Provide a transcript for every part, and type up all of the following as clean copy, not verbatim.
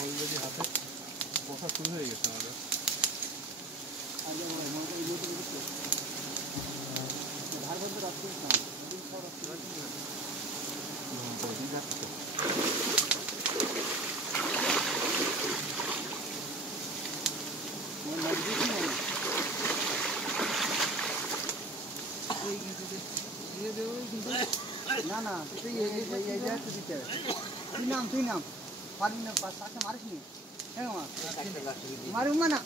Already হাতে পোষা শুরু হয়ে গেছে আমাদের। না না তুই নাম পারবি না, পাশে মারিস নি। হ্যাঁ মারুম না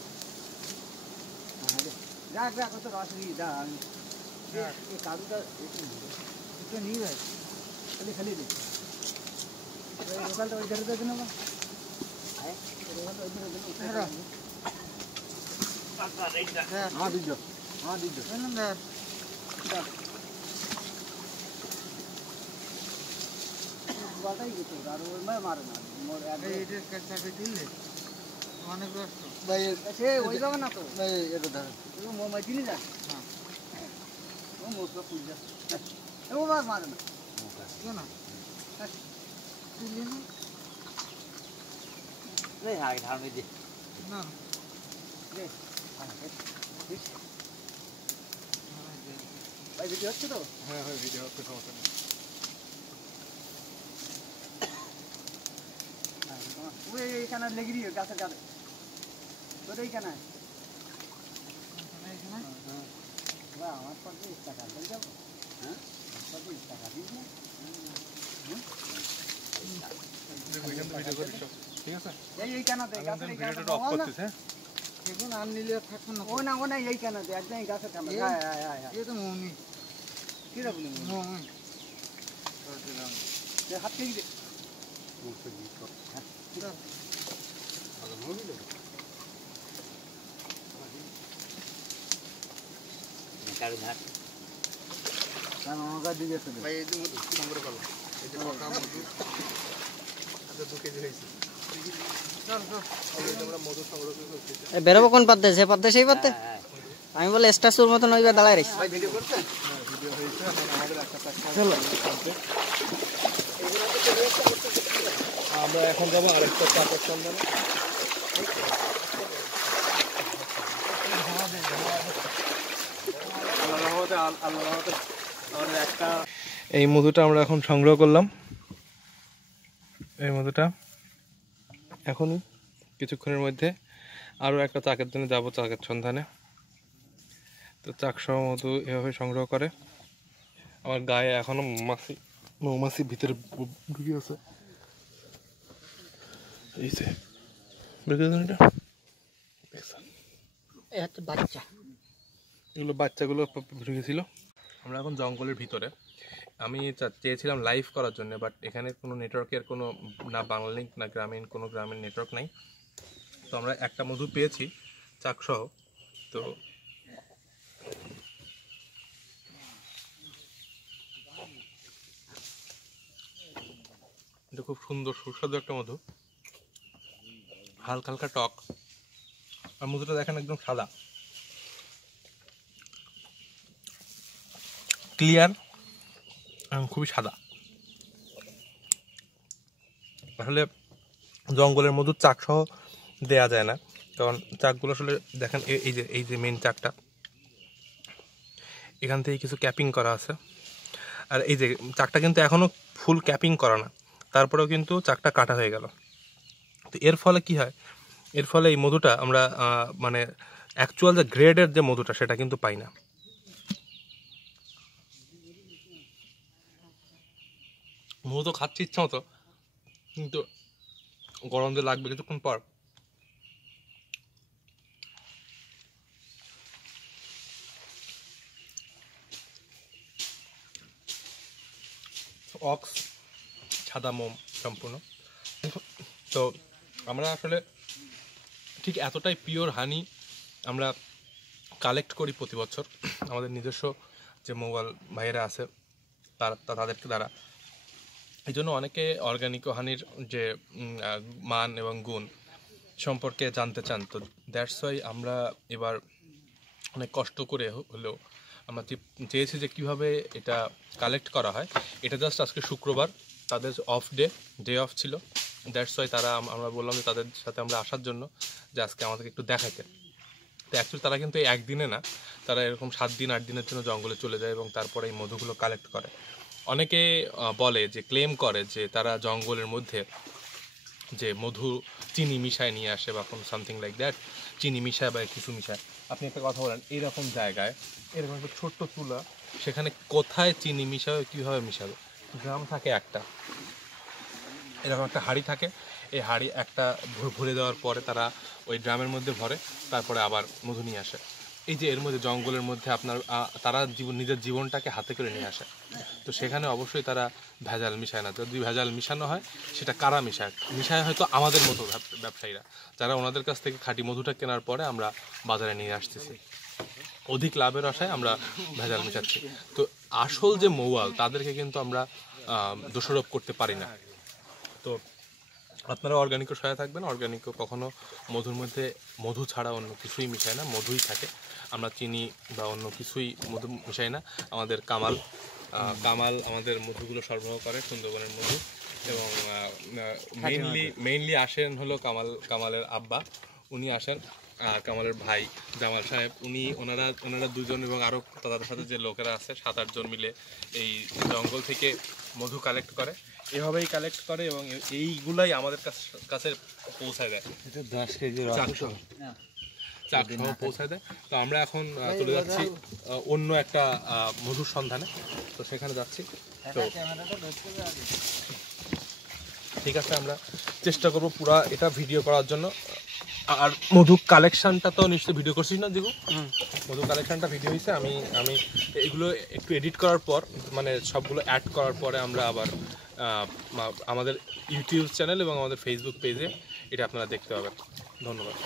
রাখ রাখ তো রস দা কাজুটা একটু নিয়ে যায় খালি খালি দে রোগালটা ওই ধরে দেবে না রোগালটা ওই ধরে দেবে। হ্যাঁ দিজ বাটাই গেছে আর ওই মারে না মোর এর কাছে দিলে অনেক কষ্ট ভাই সে ওই যাবে না তো ভাই এটা ধর ও মোমাই দিলি যা। হ্যাঁ ও মোসা পুজ যা ও বাস মারে না কেন না দিলি না রে হাই ধার মে দে না রে ভাই ভিডিও হচ্ছে তো? হ্যাঁ হ্যাঁ ভিডিও হচ্ছে, সমস্যা নেই। ওই এইখানে লেগে দিও গাছের গাছে তোর এইখানে আমার 25 টাকা দিয়ে যাবো। হ্যাঁ 25 টাকা দিস না ঠিক আছে এই কেনাতে গাছের ভিডিওটা অফ করতেছ। হ্যাঁ দেখুন আর নিলে থাকবে না। ও না এই কেনাতে একদম গাছের কামড়। এই তো মৌমি কি রে বলি মৌমি হাত থেকে দে হ্যাঁ ভালো মৌমি দে কার ঘাট কারণ আমাকে দিয়ে যেতে ভাই এই যে মধু সংগ্রহ করলাম এই যে পকা মধু আচ্ছা 2 কেজি হয়েছে। বেরোবো কোন পাতে? সে পাতে সেই পাতে আমি বলে স্ট্যাচুর মতন ওইবার দাঁড়ায় রয়েছি। আমরা এখন যাবো আরেকটা চাপের সন্ধানে। এই মধুটা আমরা এখন সংগ্রহ করলাম। এই মধুটা এখনই কিছুক্ষণের মধ্যে আরও একটা চাকের জন্য যাবো, চাকের সন্ধানে। তো চাক সহ মধু এভাবে সংগ্রহ করে। আমার গায়ে এখনো মৌমাছি ভিতরে ঢুকে আছে। এই যে বাচ্চা এগুলো বাচ্চাগুলো ঢুকেছিল। আমরা এখন জঙ্গলের ভিতরে। আমি চেয়েছিলাম লাইভ করার জন্য, বাট এখানে কোনো নেটওয়ার্কের কোনো না বাংলা লিঙ্ক না কোনো গ্রামীণ নেটওয়ার্ক নাই। তো আমরা একটা মধু পেয়েছি চাকসহ। তো এটা খুব সুন্দর সুস্বাদু একটা মধু, হালকা হালকা টক। আর মধুটা দেখেন একদম সাদা, ক্লিয়ার, খুবই সাদা। আসলে জঙ্গলের মধু চাক সহ দেয়া যায় না, কারণ চাকগুলো আসলে দেখেন এই যে মেন চাকটা, এখান থেকে কিছু ক্যাপিং করা আছে। আর এই যে চাকটা কিন্তু এখনো ফুল ক্যাপিং করা না, তারপরেও কিন্তু চাকটা কাটা হয়ে গেল। তো এর ফলে কি হয়, এর ফলে এই মধুটা আমরা মানে অ্যাকচুয়াল যে গ্রেডের যে মধুটা সেটা কিন্তু পাই না। মধু তো খাচ্ছি ইচ্ছা মতো, কিন্তু গরম যে লাগবে কিছুক্ষণ পর। অক্স সাদা মোম সম্পূর্ণ। তো আমরা আসলে ঠিক এতটাই পিওর হানি আমরা কালেক্ট করি প্রতি বছর আমাদের নিজস্ব যে মোবাইল ভাইয়েরা আছে তাদেরকে দ্বারা। এই জন্য অনেকে অর্গানিক হানির যে মান এবং গুণ সম্পর্কে জানতে চান। তো দ্যাটস ওয়াই আমরা এবার অনেক কষ্ট করে হলেও আমরা চেয়েছি যে কীভাবে এটা কালেক্ট করা হয়। এটা জাস্ট আজকে শুক্রবার, তাদের ডে অফ ছিল। দ্যাটস ওয়াই আমরা বললাম যে তাদের সাথে আমরা আসার জন্য, যে আজকে আমাদেরকে একটু দেখাইতে। তো অ্যাকচুয়ালি তারা কিন্তু এই একদিনে না, তারা এরকম 7 দিন 8 দিনের জন্য জঙ্গলে চলে যায় এবং তারপরে এই মধুগুলো কালেক্ট করে। অনেকে বলে যে ক্লেম করে যে তারা জঙ্গলের মধ্যে যে মধু চিনি মিশায় নিয়ে আসে বা কোনো সামথিং লাইক দ্যাট, চিনি মিশায় বা কিছু মিশায়। আপনি একটা কথা বলেন, এইরকম জায়গায় এরকম একটা ছোট্ট চুলা, সেখানে কোথায় চিনি মিশাবে, কীভাবে মিশাবে? গ্রাম থাকে একটা, এরকম একটা হাঁড়ি থাকে, এই হাঁড়ি একটা ভরে দেওয়ার পরে তারা ওই ড্রামের মধ্যে ভরে, তারপরে আবার মধু নিয়ে আসে। এই যে এর মধ্যে জঙ্গলের মধ্যে তারা নিজের জীবনটাকে হাতে করে নিয়ে আসে। তো সেখানে অবশ্যই তারা ভেজাল মিশায় না। যদি ভেজাল মিশানো হয়, সেটা কারা মিশায় হয়তো আমাদের মতো ব্যবসায়ীরা, যারা ওনাদের কাছ থেকে খাঁটি মধুটা কেনার পরে আমরা বাজারে নিয়ে আসতেছি, অধিক লাভের আশায় আমরা ভেজাল মিশাচ্ছি। তো আসল যে মৌয়াল, তাদেরকে কিন্তু আমরা দোষারোপ করতে পারি না। তো আপনারা অর্গানিকও সহায় থাকবেন। অর্গানিকও কখনো মধুর মধ্যে মধু ছাড়া অন্য কিছুই মিশায় না, মধুই থাকে। আমরা চিনি বা অন্য কিছুই মধু মিশাই না। আমাদের কামাল আমাদের মধুগুলো সরবরাহ করে, সুন্দরবনের মধু। এবং মেইনলি আসেন হলো কামালের আব্বা, উনি আসেন, কামালের ভাই জামাল সাহেব, ওনারা দুজন এবং আরও তাদের সাথে যে লোকেরা আছে 7-8 জন মিলে এই জঙ্গল থেকে মধু কালেক্ট করে। এভাবেই কালেক্ট করে এবং এইগুলাই আমাদের কাছে পৌঁছায় দেয়। 10 কেজি চাকসহ পৌঁছায় দেয়। তো আমরা এখন চলে যাচ্ছি অন্য একটা মধুর সন্ধানে, তো সেখানে যাচ্ছি। তো ঠিক আছে, আমরা চেষ্টা করবো পুরো এটা ভিডিও করার জন্য। আর মধু কালেকশনটা তো নিশ্চয়ই ভিডিও করছিস না জিগু? মধু কালেকশনটা ভিডিও হয়েছে। আমি এগুলো একটু এডিট করার পর, মানে সবগুলো অ্যাড করার পরে আমরা আবার আমাদের ইউটিউব চ্যানেল এবং আমাদের ফেসবুক পেজে এটা আপনারা দেখতে পাবেন। ধন্যবাদ।